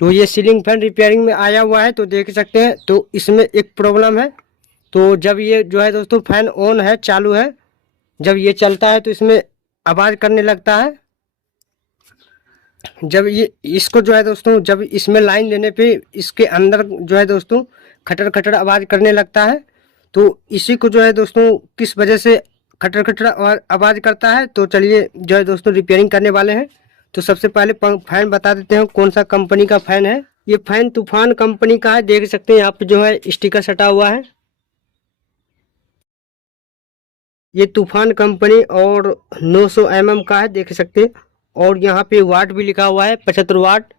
तो ये ceiling fan repairing में आया हुआ है, तो देख सकते हैं। तो इसमें एक प्रॉब्लम है, तो जब ये जो है दोस्तों फैन ऑन है, चालू है, जब ये चलता है तो इसमें आवाज़ करने लगता है। जब ये इसको जो है दोस्तों, जब इसमें लाइन लेने पे इसके अंदर जो है दोस्तों खटर खटर आवाज़ करने लगता है। तो इसी को जो है दोस्तों किस वजह से खटर खटर आवाज़ करता है, तो चलिए जो है दोस्तों रिपेयरिंग करने वाले हैं। तो सबसे पहले फैन बता देते हैं कौन सा कंपनी का फैन है। ये फैन तूफान कंपनी का है, देख सकते हैं यहाँ पे जो है स्टिकर सटा हुआ है। ये तूफान कंपनी और 900 mm का है, देख सकते हैं। और यहाँ पे वाट भी लिखा हुआ है, 75 वाट।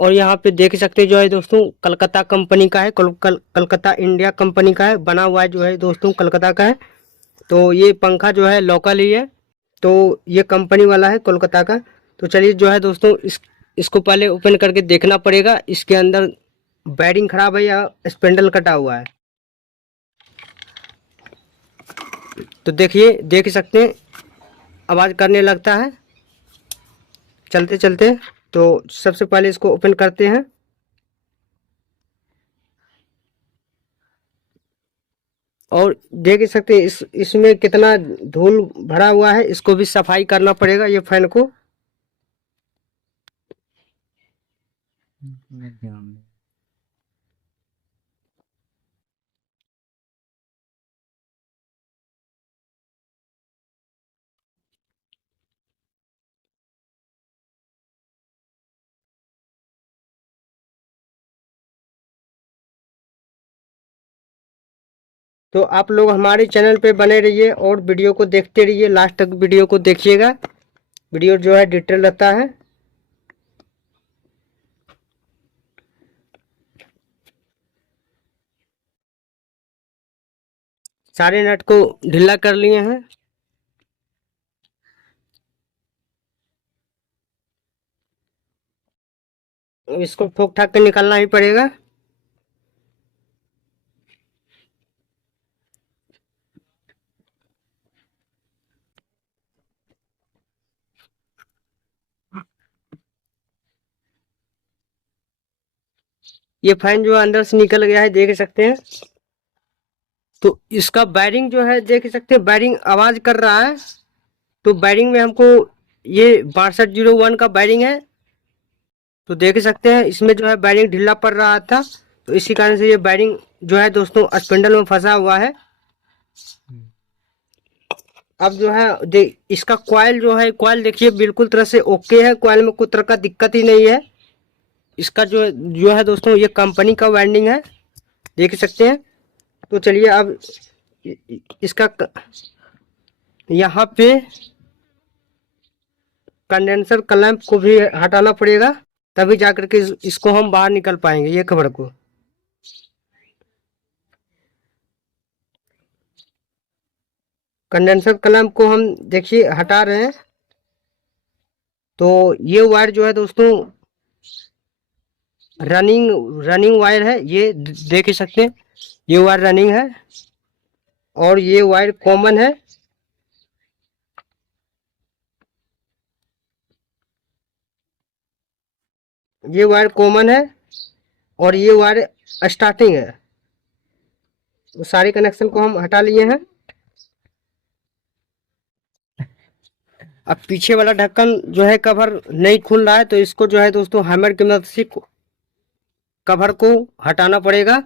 और यहाँ पे देख सकते हैं जो है दोस्तों कलकत्ता कंपनी का है, कलकत्ता इंडिया कंपनी का है, बना हुआ है जो है दोस्तों कलकत्ता का है। तो ये पंखा जो है लोकल ही है, तो ये कंपनी वाला है कोलकाता का। तो चलिए जो है दोस्तों इसको पहले ओपन करके देखना पड़ेगा, इसके अंदर बैरिंग खराब है या स्पेंडल कटा हुआ है। तो देखिए, देख सकते हैं आवाज़ करने लगता है चलते चलते। तो सबसे पहले इसको ओपन करते हैं। और देख सकते हैं इसमें कितना धूल भरा हुआ है, इसको भी सफाई करना पड़ेगा ये फैन को। तो आप लोग हमारे चैनल पे बने रहिए और वीडियो को देखते रहिए, लास्ट तक वीडियो को देखिएगा। वीडियो जो है डिटेल रहता है। सारे नट को ढीला कर लिए हैं। इसको ठोक ठाक के निकालना ही पड़ेगा। ये फैन जो अंदर से निकल गया है, देख सकते हैं। तो इसका बैरिंग जो है देख सकते हैं, बैरिंग आवाज कर रहा है। तो बैरिंग में हमको ये 6201 का बैरिंग है। तो देख सकते हैं इसमें जो है बैरिंग ढीला पड़ रहा था, तो इसी कारण से ये बैरिंग जो है दोस्तों स्पिंडल में फंसा हुआ है। अब जो है इसका कॉइल जो है, कॉइल देखिए बिल्कुल तरह से ओके है, कॉइल में कोई तरह का दिक्कत ही नहीं है। इसका जो है दोस्तों ये कंपनी का वाइंडिंग है, देख सकते हैं। तो चलिए अब इसका यहाँ पे कंडेंसर क्लैंप को भी हटाना पड़ेगा, तभी जाकर के इसको हम बाहर निकल पाएंगे ये कवर को। कंडेंसर क्लैंप को हम देखिए हटा रहे हैं। तो ये वायर जो है दोस्तों रनिंग वायर है, ये देख सकते हैं। ये वायर रनिंग है और ये वायर कॉमन है। ये वायर कॉमन है और ये वायर स्टार्टिंग है। तो सारे कनेक्शन को हम हटा लिए हैं। अब पीछे वाला ढक्कन जो है कवर नहीं खुल रहा है, तो इसको जो है दोस्तों हैमर की मदद से कवर को हटाना पड़ेगा।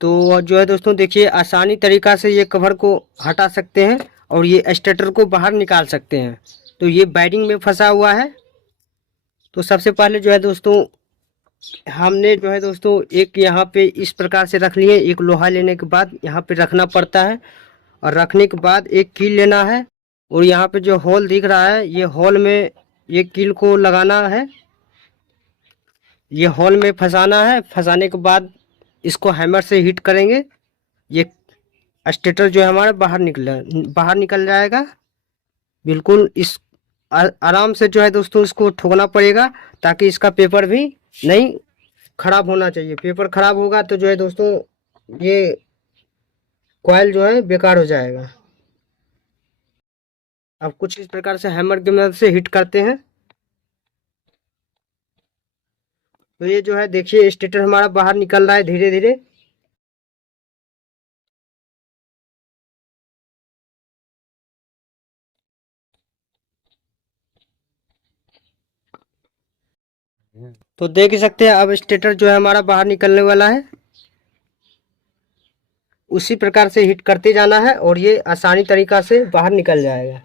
तो जो है दोस्तों देखिए आसानी तरीका से ये कवर को हटा सकते हैं और ये स्टेटर को बाहर निकाल सकते हैं। तो ये बैरिंग में फंसा हुआ है। तो सबसे पहले जो है दोस्तों हमने जो है दोस्तों एक यहाँ पे इस प्रकार से रख लिए। एक लोहा लेने के बाद यहाँ पे रखना पड़ता है, और रखने के बाद एक कील लेना है। और यहाँ पे जो होल दिख रहा है, ये होल में ये कील को लगाना है, ये होल में फंसाना है। फंसाने के बाद इसको हैमर से हिट करेंगे, ये स्टेटर जो है हमारा बाहर निकल जाएगा। बिल्कुल इस आराम से जो है दोस्तों इसको ठोकना पड़ेगा, ताकि इसका पेपर भी नहीं खराब होना चाहिए। पेपर खराब होगा तो जो है दोस्तों ये कॉइल जो है बेकार हो जाएगा। अब कुछ इस प्रकार से हैमर की मदद से हिट करते हैं। तो ये जो है देखिए स्टेटर हमारा बाहर निकल रहा है धीरे धीरे। तो देख ही सकते हैं अब स्टेटर जो है हमारा बाहर निकलने वाला है। उसी प्रकार से हिट करते जाना है और ये आसानी तरीका से बाहर निकल जाएगा।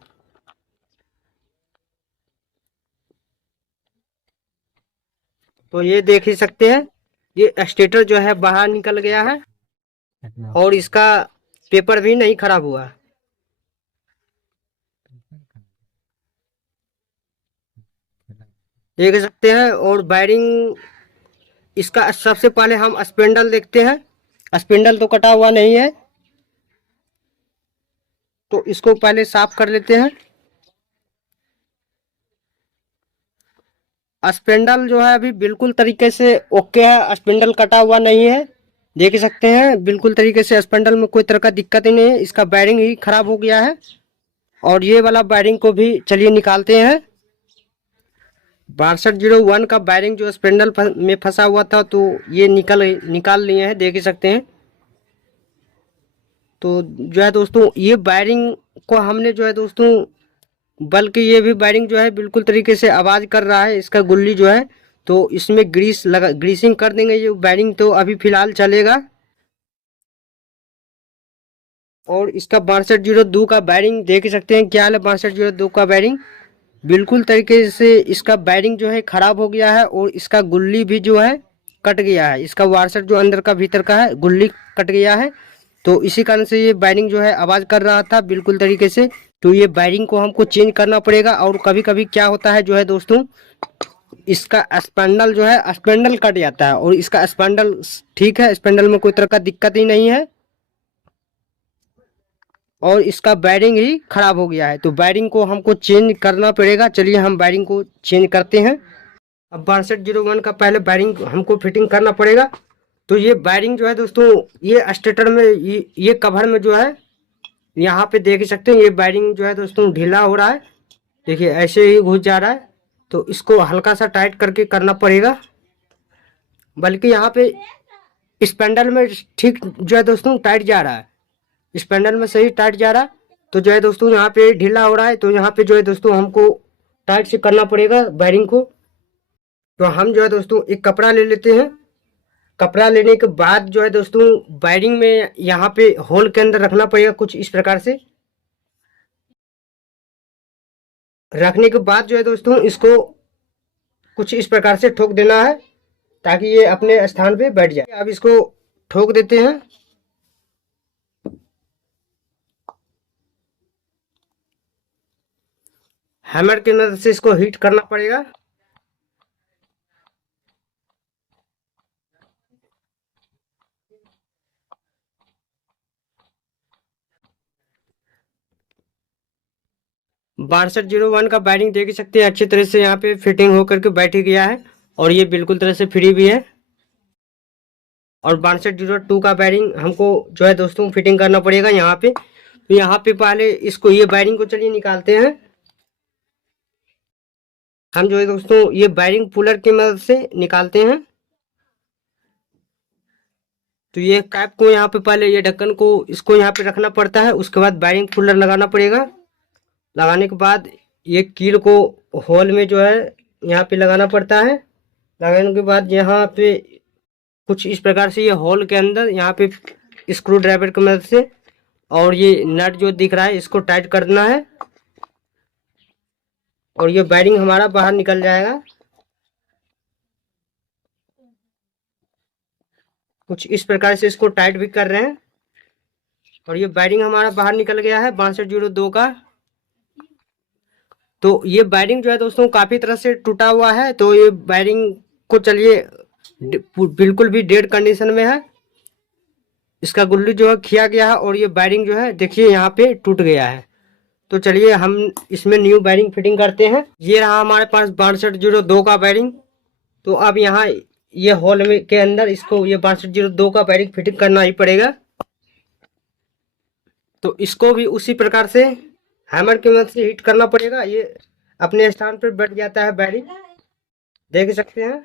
तो ये देख ही सकते हैं ये स्टेटर जो है बाहर निकल गया है और इसका पेपर भी नहीं खराब हुआ। देख सकते हैं और वायरिंग इसका सबसे पहले हम स्पेंडल देखते हैं। स्पेंडल तो कटा हुआ नहीं है, तो इसको पहले साफ कर लेते हैं। स्पेंडल जो है अभी बिल्कुल तरीके से ओके है, स्पेंडल कटा हुआ नहीं है। देख सकते हैं बिल्कुल तरीके से स्पेंडल में कोई तरह का दिक्कत ही नहीं है, इसका वायरिंग ही खराब हो गया है। और ये वाला वायरिंग को भी चलिए निकालते हैं। 6201 का वायरिंग जो स्पेंडल में फंसा हुआ था तो ये निकाल लिए हैं, देख ही सकते हैं। तो जो है दोस्तों ये वायरिंग को हमने जो है दोस्तों, बल्कि ये भी वायरिंग जो है बिल्कुल तरीके से आवाज़ कर रहा है, इसका गुल्ली जो है तो इसमें ग्रीसिंग कर देंगे ये वायरिंग, तो अभी फिलहाल चलेगा। और इसका 6202 का वायरिंग देख सकते हैं क्या हाल है। 6202 का वायरिंग बिल्कुल तरीके से इसका वायरिंग जो है खराब हो गया है और इसका गुल्ली भी जो है कट गया है। इसका वार्सर जो अंदर का भीतर का है गुल्ली कट गया है, तो इसी कारण से ये वायरिंग जो है आवाज़ कर रहा था बिल्कुल तरीके से। तो ये वायरिंग को हमको चेंज करना पड़ेगा। और कभी कभी क्या होता है जो है दोस्तों, इसका स्पैंडल जो है स्पैंडल कट जाता है और इसका स्पैंडल ठीक है, स्पैंडल में कोई तरह का दिक्कत ही नहीं है और इसका वायरिंग ही खराब हो गया है। तो वायरिंग को हमको चेंज करना पड़ेगा। चलिए हम वायरिंग को चेंज करते हैं। अब 6201 का पहले वायरिंग हमको फिटिंग करना पड़ेगा। तो ये वायरिंग जो है दोस्तों, ये स्टेटर में ये कवर में जो है यहाँ पे देख सकते हैं ये वायरिंग जो है दोस्तों ढीला हो रहा है। देखिए ऐसे ही घुस जा रहा है, तो इसको हल्का सा टाइट करके करना पड़ेगा। बल्कि यहाँ पे स्पैंडल में ठीक जो है दोस्तों टाइट जा रहा है, स्पैंडल में सही टाइट जा रहा है। तो जो है दोस्तों यहाँ पे ढीला हो रहा है, तो यहाँ पे जो है दोस्तों हमको टाइट से करना पड़ेगा वायरिंग को। तो हम जो है दोस्तों एक कपड़ा ले लेते हैं। कपड़ा लेने के बाद जो है दोस्तों वायरिंग में यहाँ पे होल के अंदर रखना पड़ेगा कुछ इस प्रकार से। रखने के बाद जो है दोस्तों इसको कुछ इस प्रकार से ठोक देना है ताकि ये अपने स्थान पे बैठ जाए। अब इसको ठोक देते हैं। हैमर की मदद से इसको हीट करना पड़ेगा। बासठ 01 का वायरिंग देख सकते हैं अच्छी तरह से यहाँ पे फिटिंग होकर के बैठ गया है और ये बिल्कुल तरह से फ्री भी है। और 6202 का वायरिंग हमको जो है दोस्तों फिटिंग करना पड़ेगा यहाँ पे। तो यहाँ पे पहले इसको ये वायरिंग को चलिए निकालते हैं। हम जो है दोस्तों ये वायरिंग पुलर की मदद से निकालते हैं। तो ये कैप को यहाँ पे पहले ये ढक्कन को इसको यहाँ पे रखना पड़ता है, उसके बाद वायरिंग पुलर लगाना पड़ेगा। लगाने के बाद ये कील को होल में जो है यहाँ पे लगाना पड़ता है। लगाने के बाद यहाँ पे कुछ इस प्रकार से ये होल के अंदर यहाँ पे स्क्रू ड्राइवर की मदद से और ये नट जो दिख रहा है इसको टाइट करना है और ये वायरिंग हमारा बाहर निकल जाएगा। कुछ इस प्रकार से इसको टाइट भी कर रहे हैं और ये वायरिंग हमारा बाहर निकल गया है 6202 का। तो ये वायरिंग जो है दोस्तों काफी तरह से टूटा हुआ है, तो ये वायरिंग को चलिए बिल्कुल भी डेड कंडीशन में है। इसका गुल्ली जो है खिया गया है और ये वायरिंग जो है देखिए यहाँ पे टूट गया है। तो चलिए हम इसमें न्यू वायरिंग फिटिंग करते हैं। ये रहा हमारे पास 6202 का वायरिंग। तो अब यहाँ ये होल में के अंदर इसको ये 6202 का वायरिंग फिटिंग करना ही पड़ेगा। तो इसको भी उसी प्रकार से हैमर की मदद से हिट करना पड़ेगा। ये अपने स्थान पर बैठ जाता है वायरिंग, देख सकते हैं।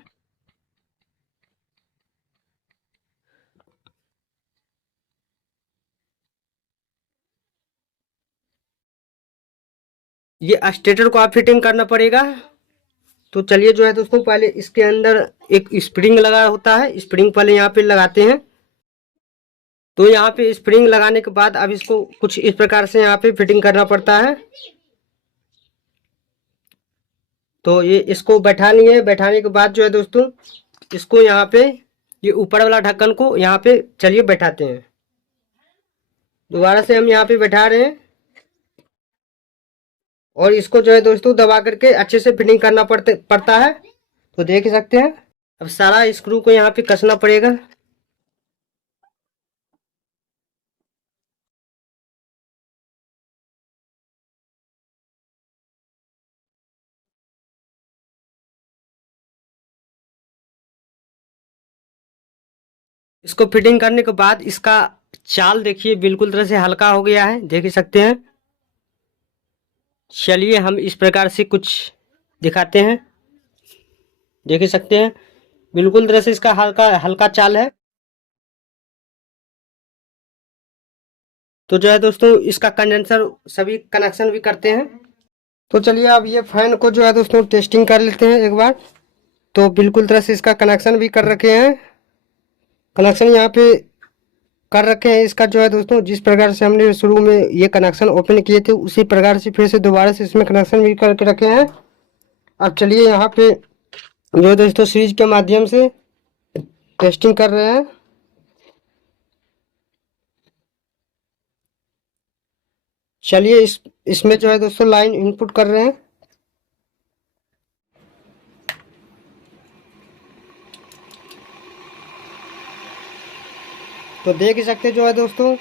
ये स्टेटर को आप फिटिंग करना पड़ेगा। तो चलिए जो है दोस्तों पहले इसके अंदर एक स्प्रिंग लगा होता है, स्प्रिंग पहले यहाँ पे लगाते हैं। तो यहाँ पे स्प्रिंग लगाने के बाद अब इसको कुछ इस प्रकार से यहाँ पे फिटिंग करना पड़ता है। तो ये इसको बैठा नहीं है, बैठाने के बाद जो है दोस्तों इसको यहाँ पे ये ऊपर वाला ढक्कन को यहाँ पे चलिए बैठाते हैं। दोबारा से हम यहाँ पे बैठा रहे हैं और इसको जो है दोस्तों दबा करके अच्छे से फिटिंग करना पड़ता है। तो देख सकते हैं अब सारा स्क्रू को यहाँ पे कसना पड़ेगा। इसको फिटिंग करने के बाद इसका चाल देखिए बिल्कुल तरह से हल्का हो गया है, देख ही सकते हैं। चलिए हम इस प्रकार से कुछ दिखाते हैं, देख ही सकते हैं बिल्कुल तरह से इसका हल्का हल्का चाल है। तो जो है दोस्तों इसका कंडेंसर सभी कनेक्शन भी करते हैं। तो चलिए अब ये फैन को जो है दोस्तों टेस्टिंग कर लेते हैं एक बार। तो बिल्कुल तरह से इसका कनेक्शन भी कर रखे हैं, कनेक्शन यहाँ पे कर रखे हैं। इसका जो है दोस्तों जिस प्रकार से हमने शुरू में ये कनेक्शन ओपन किए थे उसी प्रकार से फिर से दोबारा से इसमें कनेक्शन भी करके रखे हैं। अब चलिए यहाँ पे जो है दोस्तों स्विच के माध्यम से टेस्टिंग कर रहे हैं। चलिए इसमें जो है दोस्तों लाइन इनपुट कर रहे हैं। तो देख ही सकते जो है दोस्तों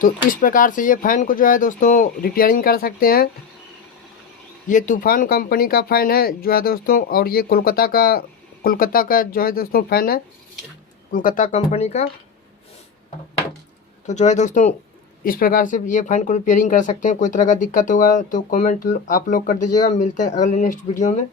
तो इस प्रकार से ये फैन को जो है दोस्तों रिपेयरिंग कर सकते हैं। ये तूफान कंपनी का फ़ैन है जो है दोस्तों, और ये कोलकाता का जो है दोस्तों फ़ैन है, कोलकाता कंपनी का। तो जो है दोस्तों इस प्रकार से ये फ़ैन को रिपेयरिंग कर सकते हैं। कोई तरह का दिक्कत होगा तो कमेंट आप लोग कर दीजिएगा। मिलते हैं अगले नेक्स्ट वीडियो में।